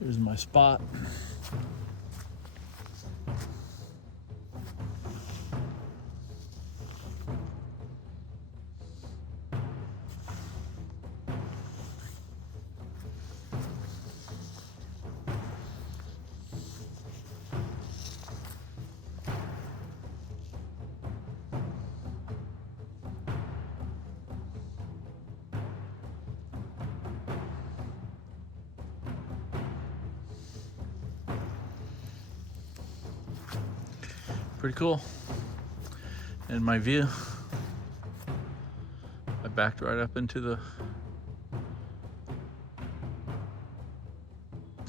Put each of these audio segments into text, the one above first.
Here's my spot. Pretty cool. And my view, I backed right up into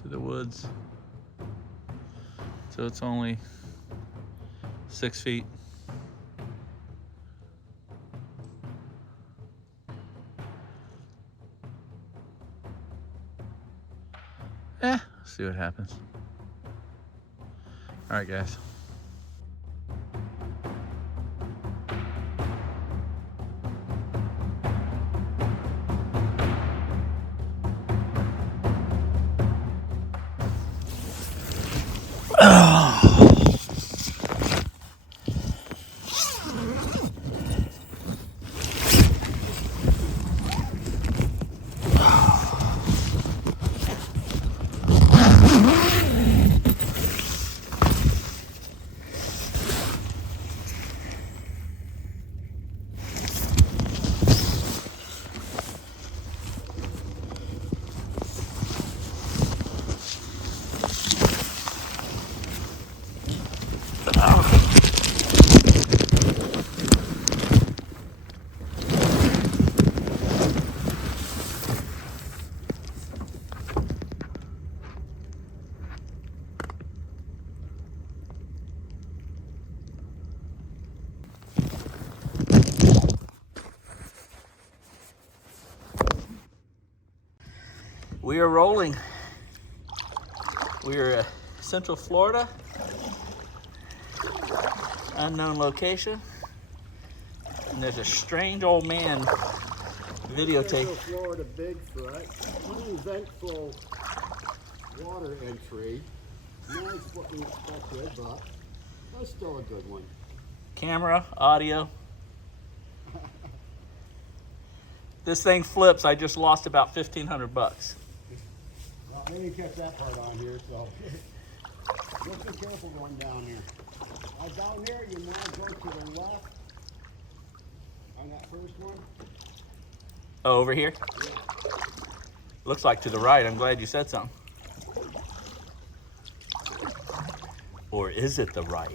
the woods. So it's only 6 feet. See what happens. All right, guys. We are rolling. We are at Central Florida, unknown location, and there's a strange old man videotape. Central Florida Bigfoot, uneventful water entry. Nice what we expected, but that's still a good one. Camera, audio. This thing flips. I just lost about 1,500 bucks. Well, they didn't catch that part on here, so just be careful going down there. Down there, you want to go to the left on that first one. Oh, over here? Yeah. Looks like to the right. I'm glad you said something. Or is it the right?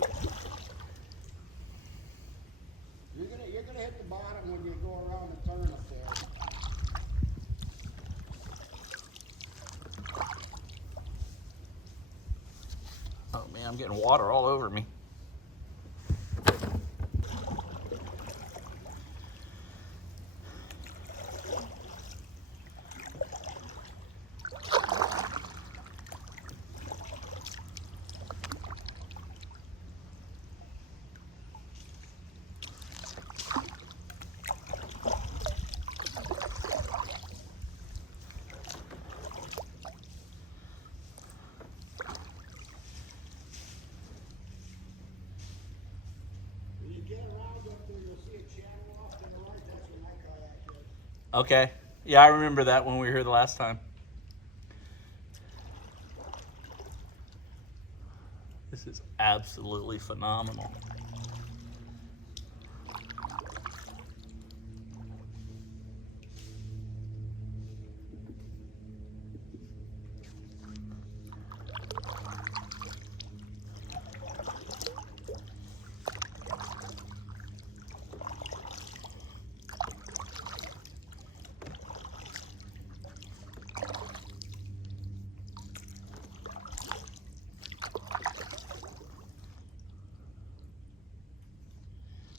You're gonna hit the bottom when you go around the turn up there. Oh man, I'm getting water all over me. Okay. Yeah, I remember that when we were here the last time. This is absolutely phenomenal.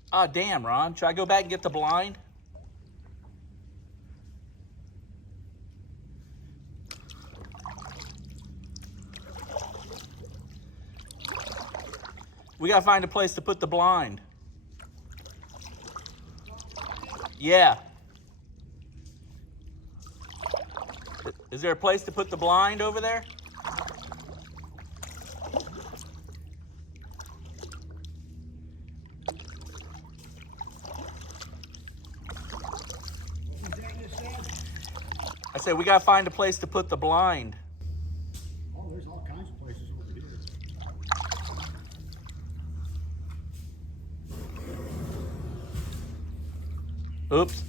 Ah, damn, Ron. Should I go back and get the blind? We gotta find a place to put the blind. Yeah. Is there a place to put the blind over there? What was that you said? I said we gotta find a place to put the blind. Oh, there's all kinds of places over here. Oops.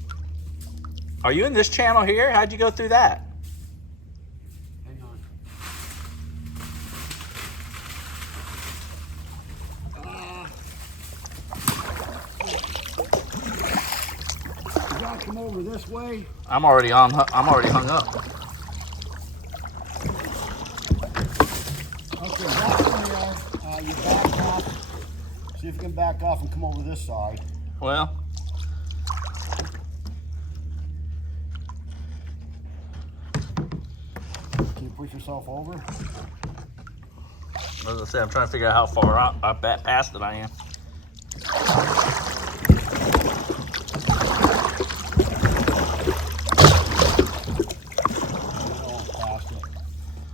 Are you in this channel here? How'd you go through that? Hang on. You gotta come over this way. I'm already hung up. Okay, that's there. You back off. See if you can back off and come over this side. Well, Can you push yourself over? as I said, I'm trying to figure out how far out past it I am. You're almost past it.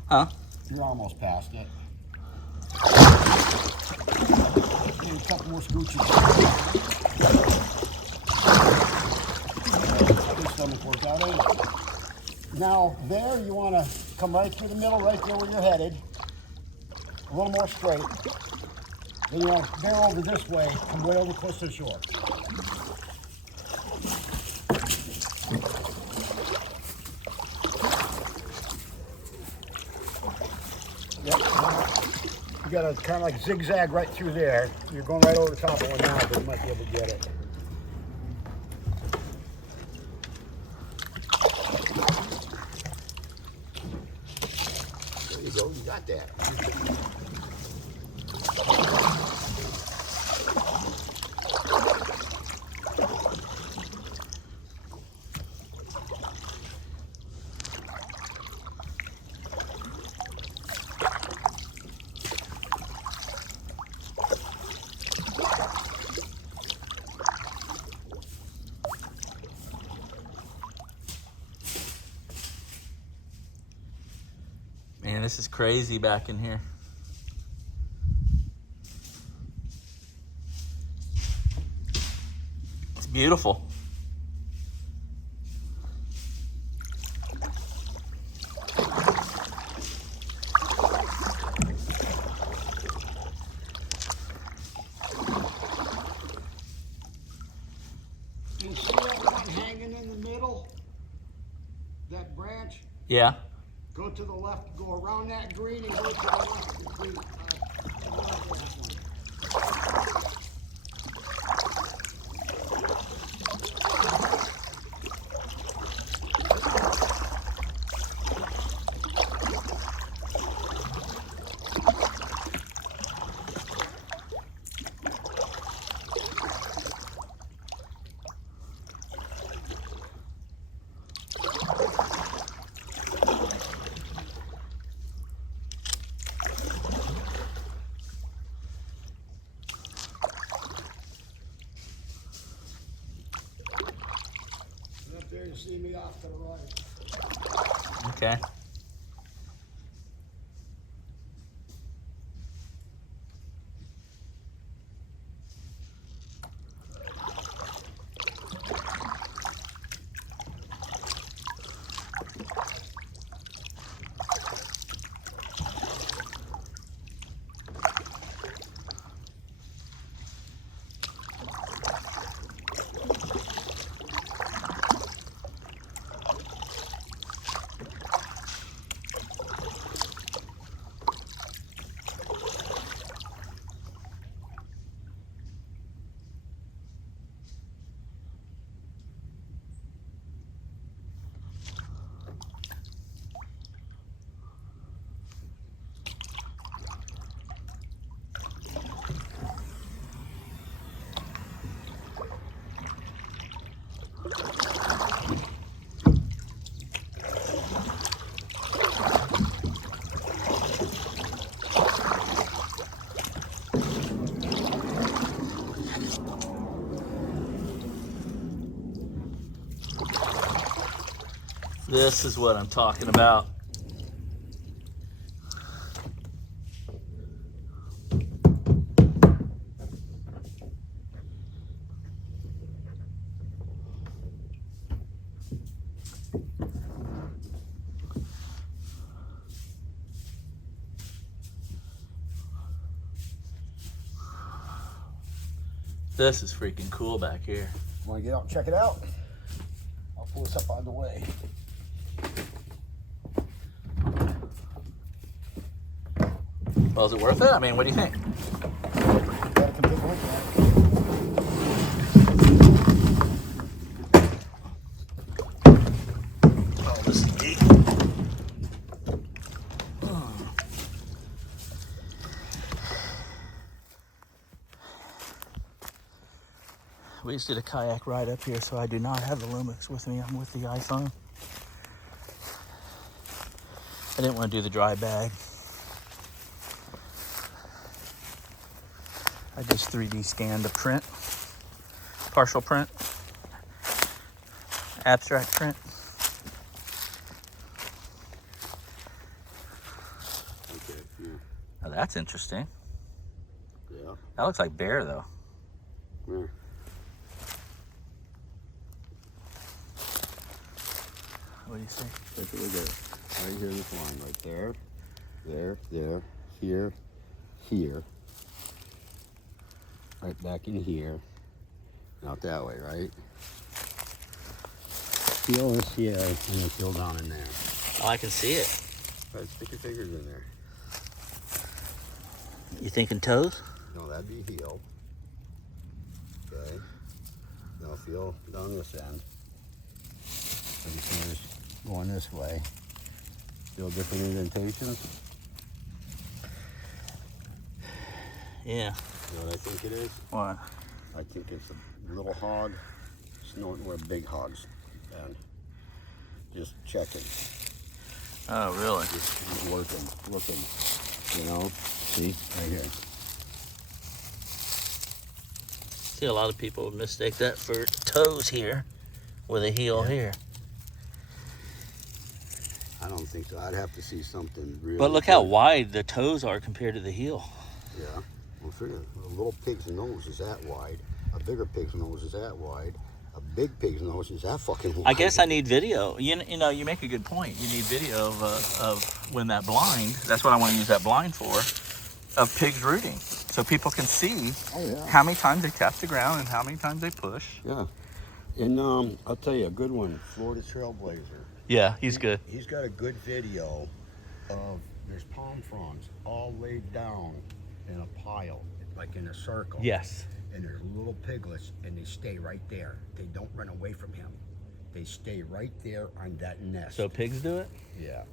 Huh? You're almost past it. Need a couple more scooches. Good stomach workout, ain't it? Now, there you want to come right through the middle, right there where you're headed. A little more straight. Then you want to bear over this way, come way over close to the shore. Yep. You got to kind of like zigzag right through there. You're going right over the top of one now, but you might be able to get it. There you go. You got that. Man, this is crazy back in here. It's beautiful. You see that one hanging in the middle? That branch? Yeah. Go to the left, go around that green and go to the left. Between, to the left of that one. Up there, you see me off to the right. Okay. This is what I'm talking about. This is freaking cool back here. Want to get out and check it out? I'll pull this up out of the way. Well, is it worth it? I mean, what do you think? Gotta come take a look at it. Oh, this is deep. We just did a kayak ride up here, so I do not have the Lumix with me. I'm with the iPhone. I didn't want to do the dry bag. I just 3D scanned the print, partial print, abstract print. Okay, yeah. Now that's interesting. Yeah. That looks like bear though. Yeah. What do you say? Take a look at it. Right here, this line right there, there, here, here. Right back in here. Out that way, right? Feel this here, and then feel down in there. Oh, I can see it. Right, stick your fingers in there. You thinking toes? No, that'd be heel. Okay. Now feel down this end. So your fingers going this way. Feel different indentations? Yeah. You know what I think it is? What? I think it's a little hog snorting where big hogs been. Just checking. Oh, really? Just looking, you know? See? Right here. See, a lot of people mistake that for toes here with a heel here. I don't think so. I'd have to see something really. But look how wide the toes are compared to the heel. Yeah. Well, figure a little pig's nose is that wide. A bigger pig's nose is that wide. A big pig's nose is that fucking wide. I guess I need video. You know, you make a good point. You need video of when that blind, that's what I want to use that blind for, of pigs rooting. So people can see how many times they tap the ground and how many times they push. Yeah. And I'll tell you a good one, Florida Trailblazer. Yeah, he's good. He's got a good video of there's palm fronds all laid down in a pile, like in a circle. Yes. And there's little piglets, and they stay right there. They don't run away from him. They stay right there on that nest. So pigs do it? Yeah.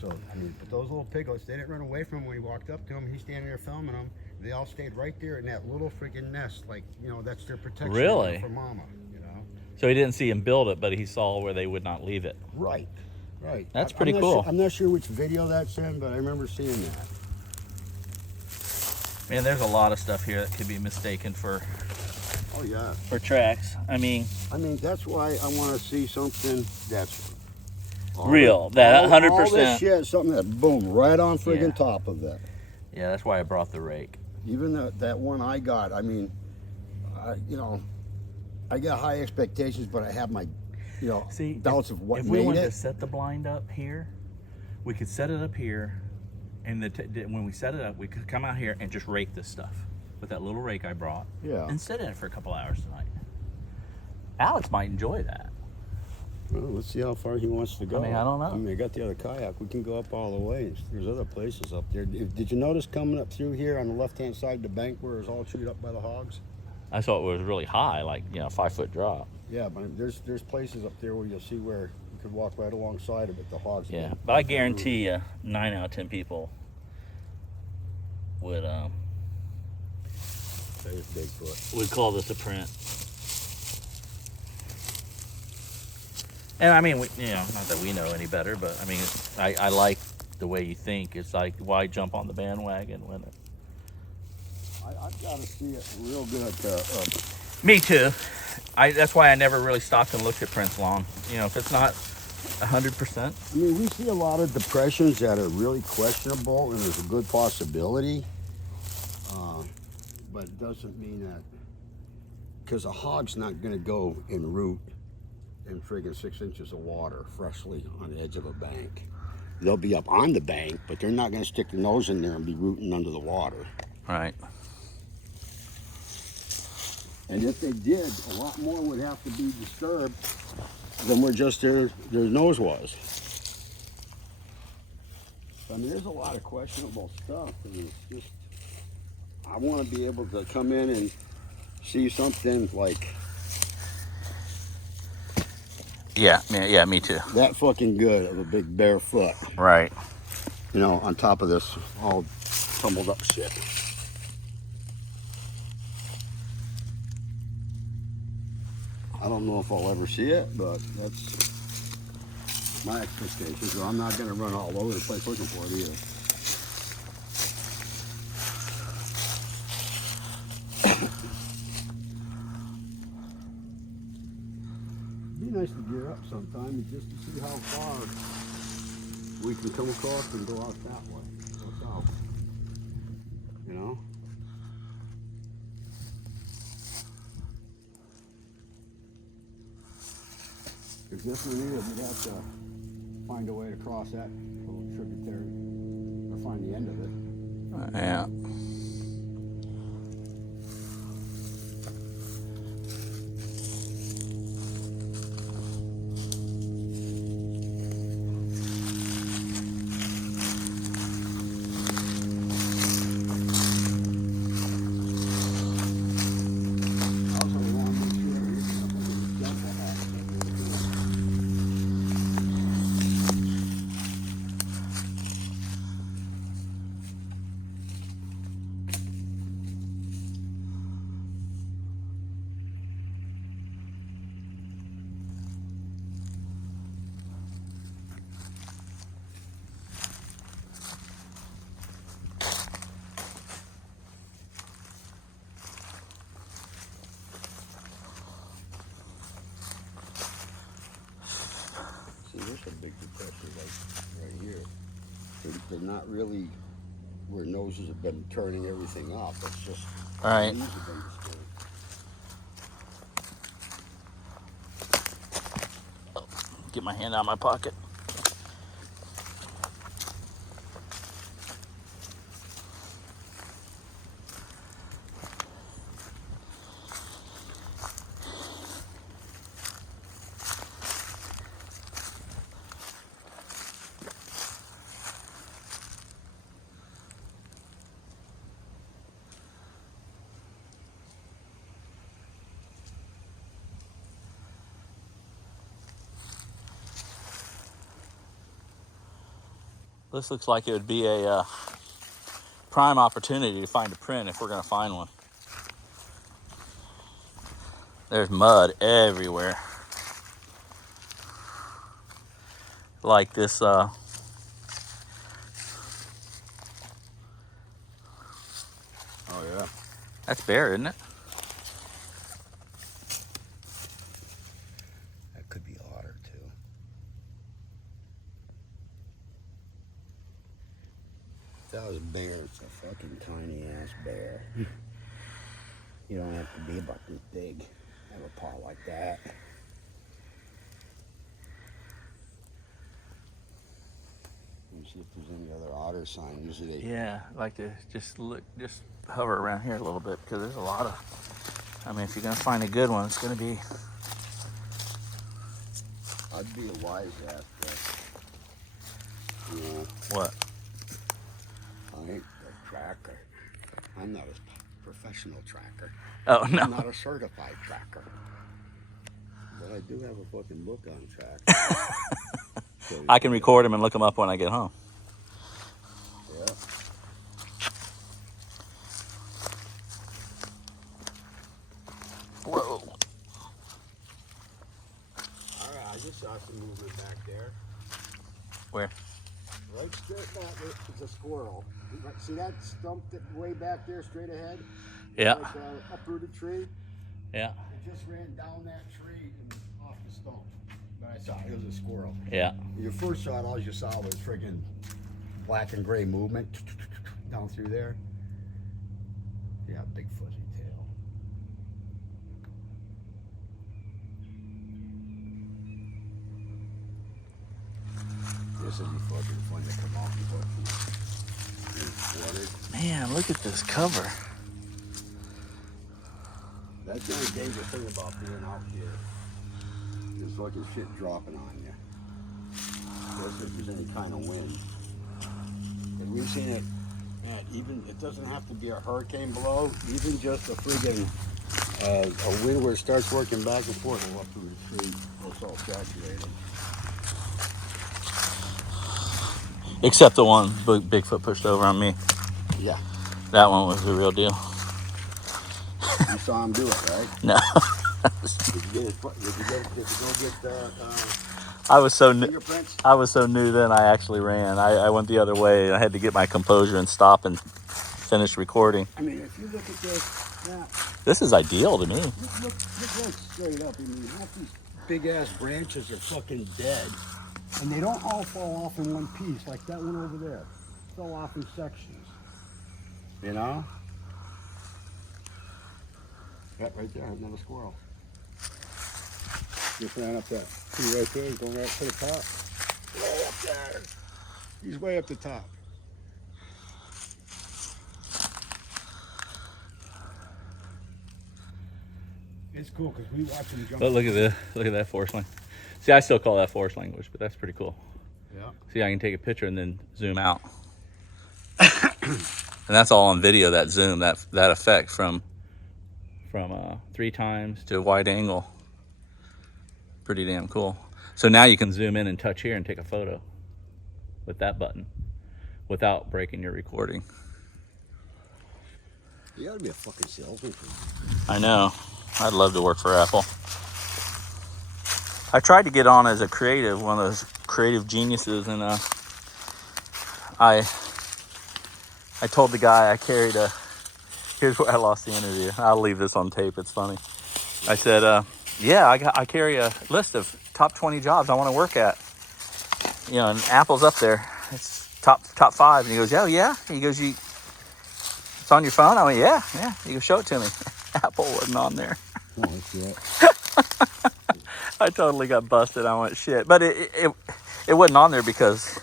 So, I mean, but those little piglets, they didn't run away from him when he walked up to him. He's standing there filming them. They all stayed right there in that little freaking nest. Like, you know, that's their protection Really? for mama, you know? So he didn't see him build it, but he saw where they would not leave it. Right. Right. That's pretty cool. I'm not sure which video that's in, but I remember seeing that. Man, there's a lot of stuff here that could be mistaken for Oh, yeah. tracks. I mean, That's why I want to see something that's real. That 100%. All this shit, something that boom right on friggin' top of it. Yeah, that's why I brought the rake. Even that one I got. I mean, you know, I got high expectations, but I have my, you know, doubts of what if made we wanted it. to set the blind up here, we could set it up here, and when we set it up, we could come out here and just rake this stuff with that little rake I brought. Yeah. And sit in it for a couple hours tonight. Alex might enjoy that. Well, let's see how far he wants to go. I mean, I don't know. I mean, I got the other kayak. We can go up all the way. There's other places up there. Did you notice coming up through here on the left-hand side of the bank where it was all chewed up by the hogs? I thought it was really high, like, 5-foot drop. Yeah, but there's places up there where you'll see where you could walk right alongside of it. The hogs. Yeah, but I guarantee you, 9 out of 10 people would That is Bigfoot. would call this a print. And I mean, not that we know any better, but I mean, I like the way you think. It's like, why jump on the bandwagon when it... I've got to see it real good. Me too. That's why I never really stopped and looked at prints long. If it's not 100%. I mean, we see a lot of depressions that are really questionable, and there's a good possibility. But it doesn't mean that, because a hog's not going to go and root in friggin' 6 inches of water freshly on the edge of a bank. They'll be up on the bank, but they're not going to stick their nose in there and be rooting under the water. Right. And if they did, a lot more would have to be disturbed than where just their nose was. I mean, there's a lot of questionable stuff. I mean, it's just, I want to be able to come in and see something like Yeah, me too. that fucking good of a big bare foot, Right. you know, on top of this all tumbled up shit. I don't know if I'll ever see it, but that's my expectations. So I'm not going to run all over the place looking for it either. It'd be nice to gear up sometime just to see how far we can come across and go out that way. Go south. You know? If this were needed, we'd have to find a way to cross that little tributary or find the end of it. Yeah. Also, we want to make sure that we're not going to jump on that. See, there's a big depression right here. They're not really where noses have been turning everything up. It's just All right. leaves have been disturbed. Get my hand out of my pocket. This looks like it would be a prime opportunity to find a print if we're going to find one. There's mud everywhere. Like this, Oh yeah. that's bare, isn't it? That could be otter too. If that was a bear, it's a fucking tiny ass bear. You don't have to be about this big. Have a paw like that. Let me see if there's any other otter sign. Usually they. Yeah, I'd like to just look, just hover around here a little bit because there's a lot of. I mean, if you're gonna find a good one, it's gonna be. I'd be a wise ass. Yeah. What? I ain't a tracker. I'm not a professional tracker. Oh no. I'm not a certified tracker. But I do have a fucking book on track. So I can record them and look them up when I get home. Yeah. Whoa. Alright, I just saw some movement back there. Where? Right straight back there is a squirrel. See that stump that way back there straight ahead? Yeah. Like an uprooted tree? Yeah. It just ran down that tree and off the stump. But I saw it. It was a squirrel. Yeah. When you first saw it, all you saw was friggin' black and gray movement down through there. Yeah, big fuzzy tail. This would be fucking fun to come off and Man, look at this cover. That's the only dangerous thing about being out here. There's fucking shit dropping on you. Especially if there's any kind of wind. And we've seen it, man, even, it doesn't have to be a hurricane blow, even just a friggin' a wind where it starts working back and forth and up through the tree, it's all saturated. Except the one Bigfoot pushed over on me. Yeah. That one was the real deal. You saw him do it, right? No. Did you go get I was so new. fingerprints? I was so new then. I actually ran. I went the other way. I had to get my composure and stop and finish recording. I mean, if you look at this, now, This is ideal to me. look straight up. I mean, half these big ass branches are fucking dead, and they don't all fall off in one piece like that one over there. It fell off in sections. You know? That right there, another squirrel. Just ran up that tree right there. He's going right to the top. Way up there. He's way up the top. It's cool because we watch him jump. But look at this. Look at that forest line. See, I still call that forest language, but that's pretty cool. Yeah. See, I can take a picture and then zoom out. And that's all on video, that zoom, that effect from 3 times to a wide angle. Pretty damn cool. So now you can zoom in and touch here and take a photo with that button without breaking your recording. You gotta be a fucking salesman. I know. I'd love to work for Apple. I tried to get on as a creative, one of those creative geniuses, and I told the guy I carried a. Here's where I lost the interview. I'll leave this on tape. It's funny. I said, "Yeah, I carry a list of top 20 jobs I want to work at. You know, and Apple's up there. It's top 5." And he goes, "Oh yeah." He goes, "It's on your phone?" I went, "Yeah." He goes, "Show it to me." Apple wasn't on there. Oh, shit. I totally got busted. I went, shit. But it wasn't on there because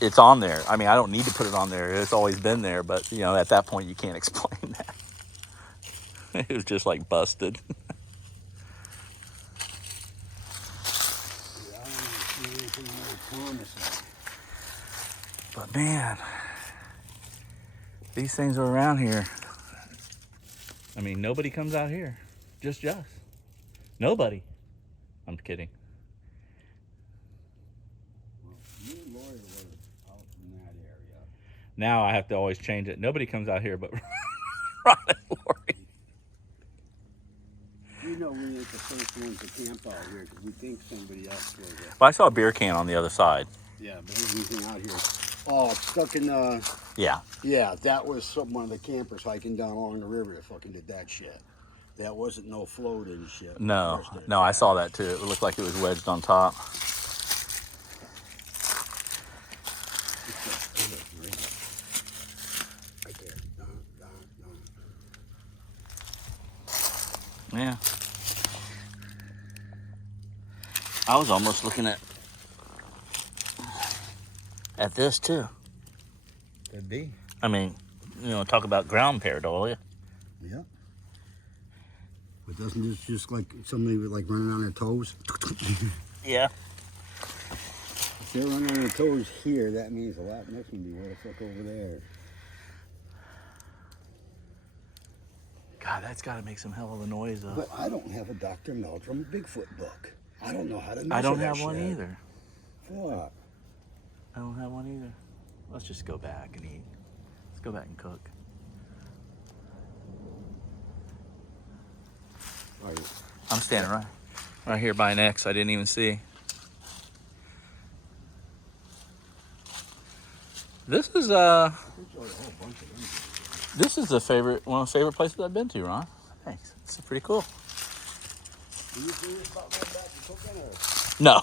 it's on there. I mean, I don't need to put it on there. It's always been there. But, you know, at that point, you can't explain that. It was just like busted. Yeah, I don't see anything more promising. But, man, these things are around here. I mean, nobody comes out here. Just us. Nobody. I'm kidding. Well, you and Lori were out in that area. Now I have to always change it. Nobody comes out here but Ron and Lori. You know we ain't the first ones to camp out here because we think somebody else was it. Well, I saw a beer can on the other side. Yeah, but there's anything out here. Oh, it's stuck in Yeah. yeah, that was one of the campers hiking down along the river that fucking did that shit. That wasn't no floating shit. No, I saw that too. It looked like it was wedged on top. Right there. Dun. Yeah. I was almost looking at this too. Could be. I mean, you know, talk about ground pareidolia. Yeah. But doesn't this just like somebody with like running on their toes? Yeah. If they're running on their toes here, that means a lot next one be where the fuck over there. God, that's got to make some hell of a noise though. But I don't have a Dr. Meldrum Bigfoot book. I don't know how to measure I don't that have one shit. either. What? I don't have one either. Let's just go back and eat. Let's go back and cook. Right. I'm standing right here by an X I didn't even see. This is one of the favorite places I've been to, Ron. Thanks. It's pretty cool. Are you serious about going back to cooking or? No.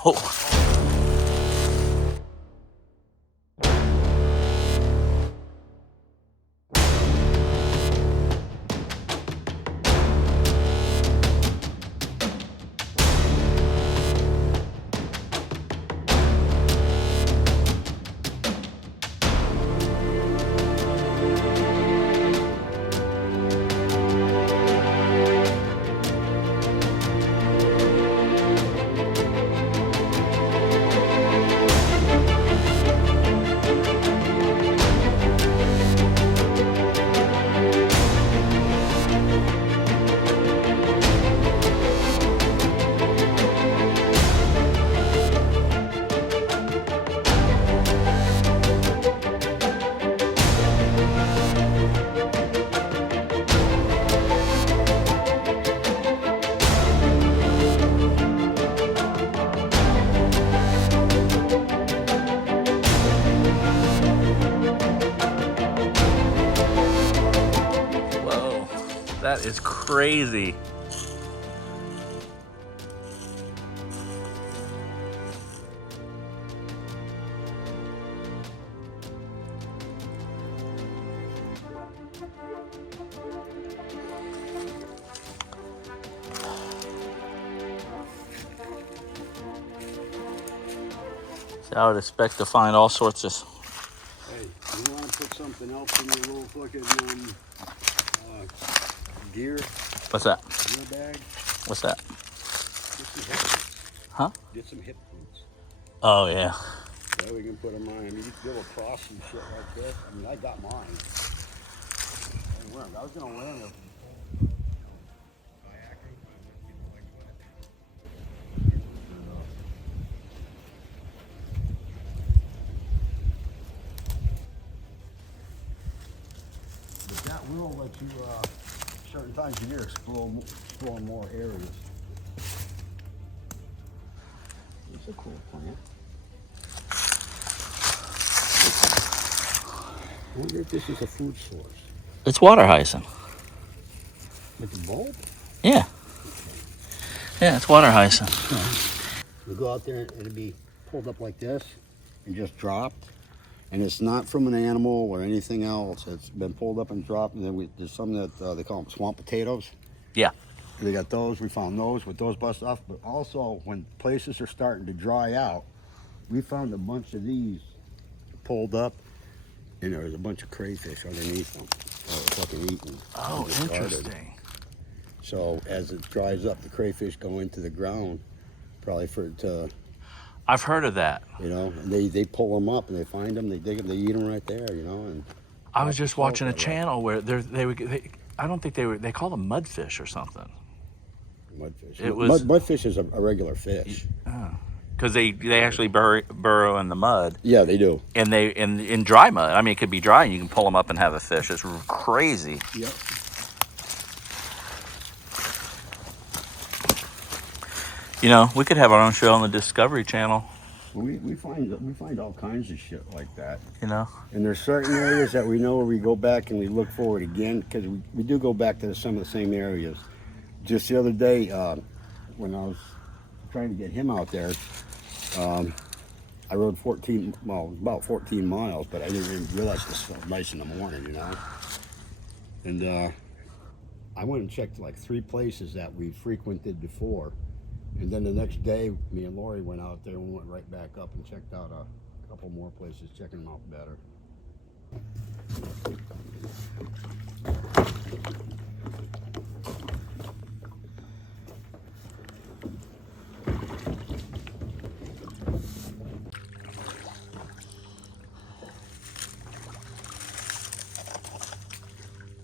That is crazy. So I would expect to find all sorts of. Hey, you want to put something else in your little fucking gear? What's that? Gear bag? What's that? Get some hip boots. Huh? Get some hip boots. Oh yeah. Yeah, we can put them on. I mean, you can go across and shit like this. I mean, I got mine. I was gonna wear them. Kayaking, but like what? But that will let you, certain times of year, explore more areas. It's a cool plant. I wonder if this is a food source. It's water hyacinth. With the bulb? Yeah. Yeah, it's water hyacinth. You go out there and it'll be pulled up like this and just dropped. And it's not from an animal or anything else. It's been pulled up and dropped. And then there's some that they call them swamp potatoes. Yeah. They got those. We found those with those bust off. But also, when places are starting to dry out, we found a bunch of these pulled up. And there was a bunch of crayfish underneath them. That were fucking eaten. Oh, interesting. So as it dries up, the crayfish go into the ground, probably I've heard of that. you know, and they pull them up and they find them, they dig them, they eat them right there, you know. And I was just watching a channel where I don't think they call them mudfish or something. Mudfish. It was Mudfish is a regular fish. because they actually burrow in the mud. Yeah, they do. And in dry mud. I mean, it could be dry and you can pull them up and have a fish. It's crazy. Yep. You know, we could have our own show on the Discovery Channel. We find all kinds of shit like that. You know. And there's certain areas that we know where we go back and we look for it again, because we do go back to some of the same areas. Just the other day, when I was trying to get him out there, I rode about 14 miles, but I didn't even realize this was nice in the morning, you know. And I went and checked like 3 places that we frequented before. And then the next day, me and Lori went out there and we went right back up and checked out a couple more places, checking them out better.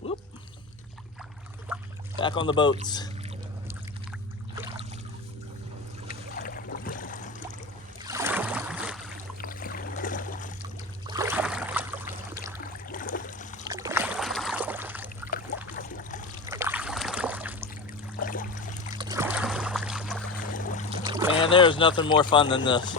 Whoop. Back on the boats. Man, there's nothing more fun than this.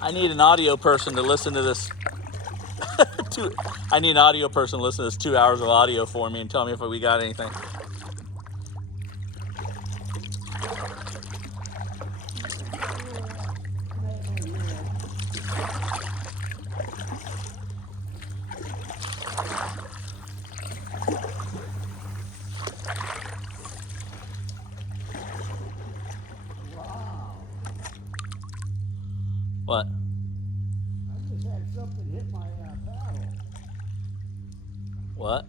I need an audio person to listen to this. I need an audio person to listen to this 2 hours of audio for me and tell me if we got anything. What? I just had something hit my paddle. What?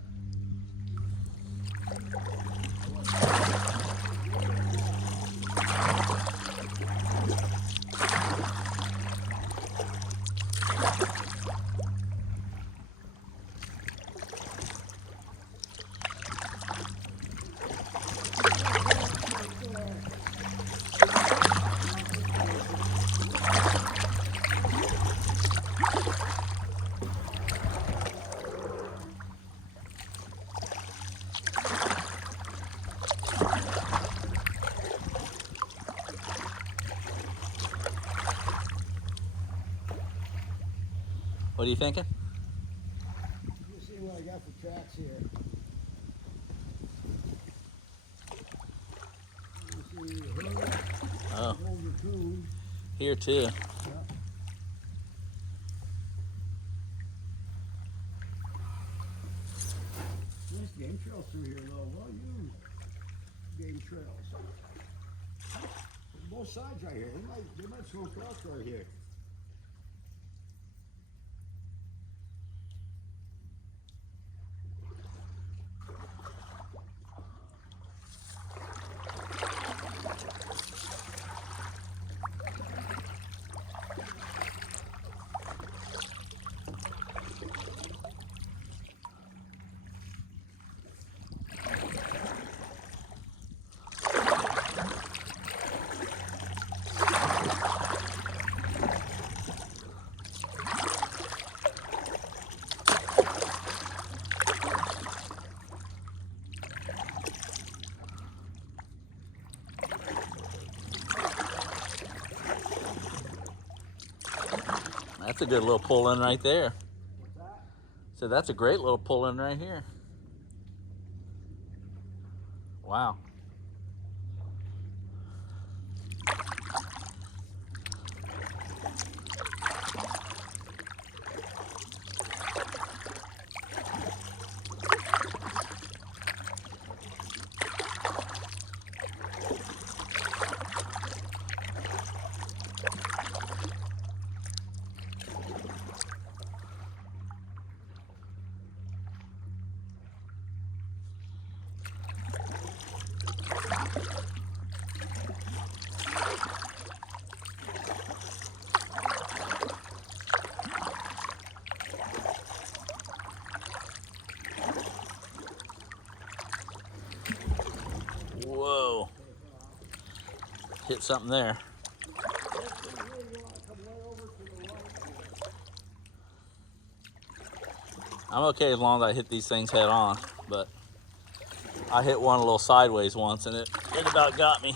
What are you thinking? You see what I got for tracks here. You see her, Oh, golden coon. here too. Yeah. Nice game trails through here though. Well used game trails. Both sides right here. They might smoke out right here. That's a good little pull in right there. What's that? So that's a great little pull in right here. Wow. Whoa. Hit something there. I'm okay as long as I hit these things head on, but I hit one a little sideways once and it about got me.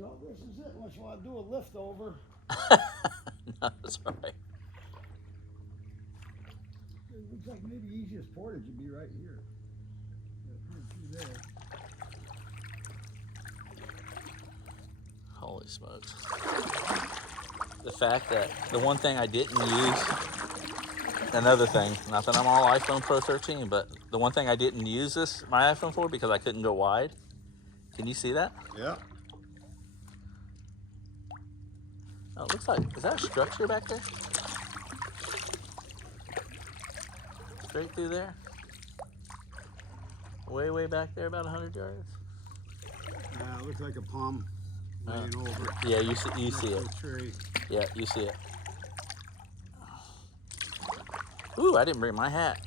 Well, this is it, unless you want to do a lift over. No, that's all right. It looks like maybe the easiest portage would be right here. Through there. Holy smokes. The fact that the one thing I didn't use, another thing, not that I'm all iPhone Pro 13, but the one thing I didn't use my iPhone for because I couldn't go wide. Can you see that? Yeah. Oh, it looks like, is that a structure back there? Straight through there? Way, way back there, about 100 yards? Yeah, it looks like a palm laying over. Yeah, you see it. Tree. Yeah, you see it. Ooh, I didn't bring my hat.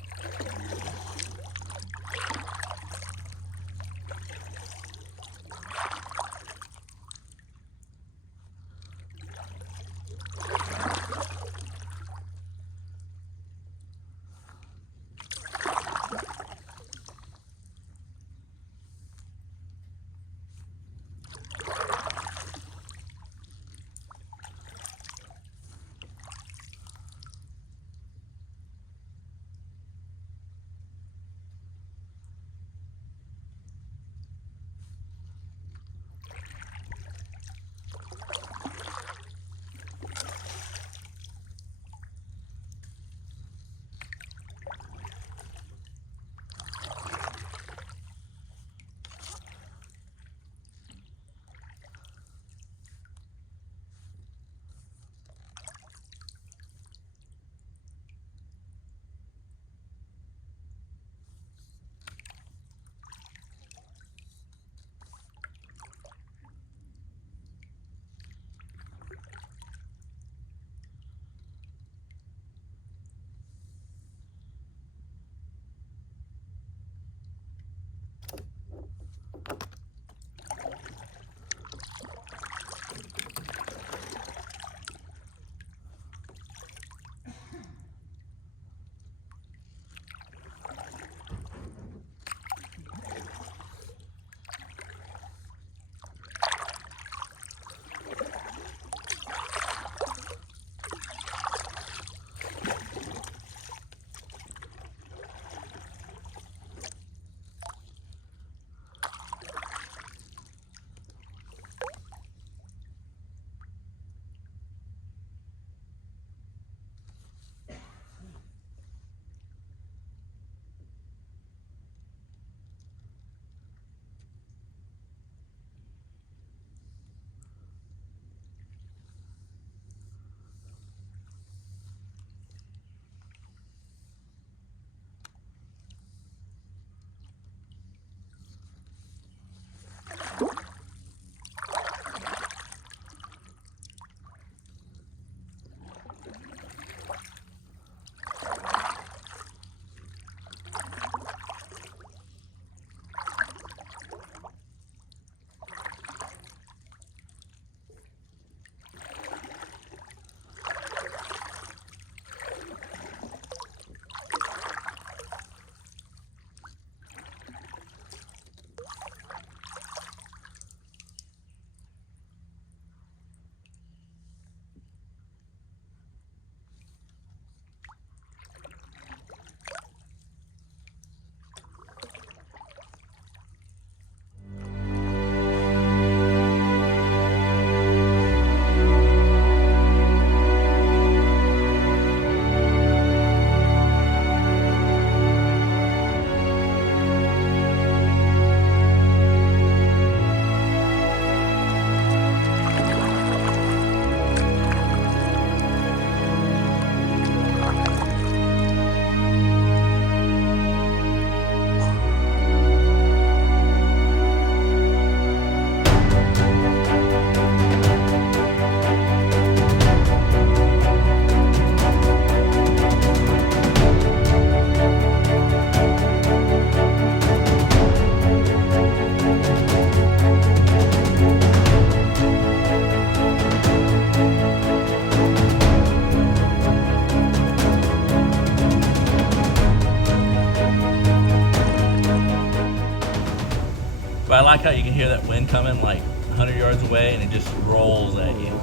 But I like how you can hear that wind coming like 100 yards away and it just rolls at you.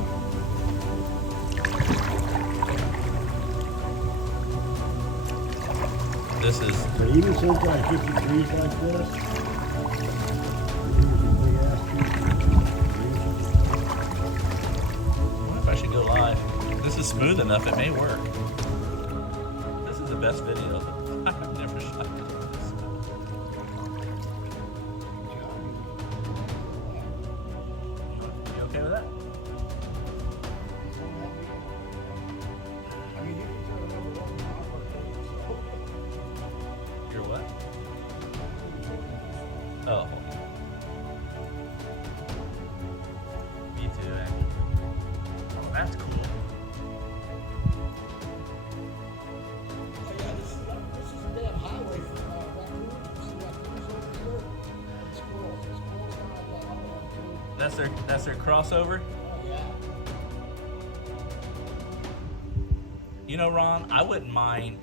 This is... So even sometimes 53s like this, I wonder if I should go live. This is smooth enough, it may work. This is the best video I've never shot. You okay with that? You're what? Oh. Me too, actually. Oh, that's cool. So yeah, this is a damn highway for raccoons. See raccoons over here? And squirrels. The squirrels are not that all too. That's their crossover? Oh yeah. You know, Ron, I wouldn't mind.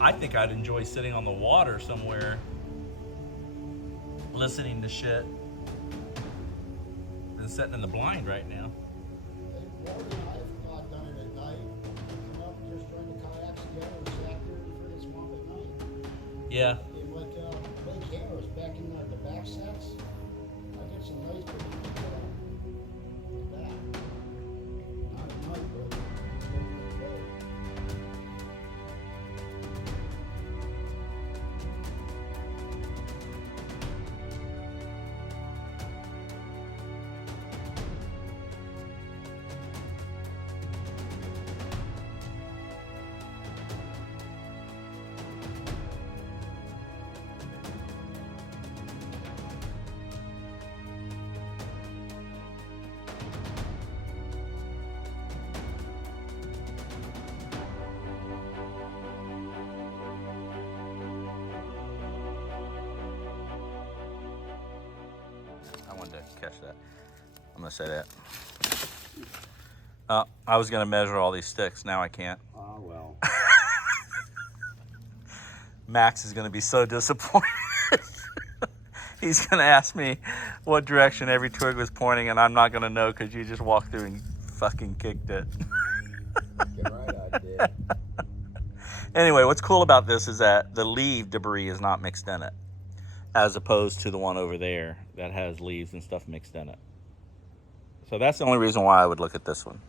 I think I'd enjoy sitting on the water somewhere, listening to shit, than sitting in the blind right now. Flora and I have done it at night. Come up just trying to kayaks together and sat there in the friggin' swamp at night. Yeah. And like Lake Harris back in the back sets, I get some nice pictures like that. Not at night, but I wanted to catch that. I'm gonna say that. I was gonna measure all these sticks. Now I can't. oh well. Max is gonna be so disappointed. He's gonna ask me what direction every twig was pointing, and I'm not gonna know because you just walked through and fucking kicked it. Get right out there. Anyway, what's cool about this is that the leaf debris is not mixed in it, as opposed to the one over there that has leaves and stuff mixed in it. So that's the only reason why I would look at this one.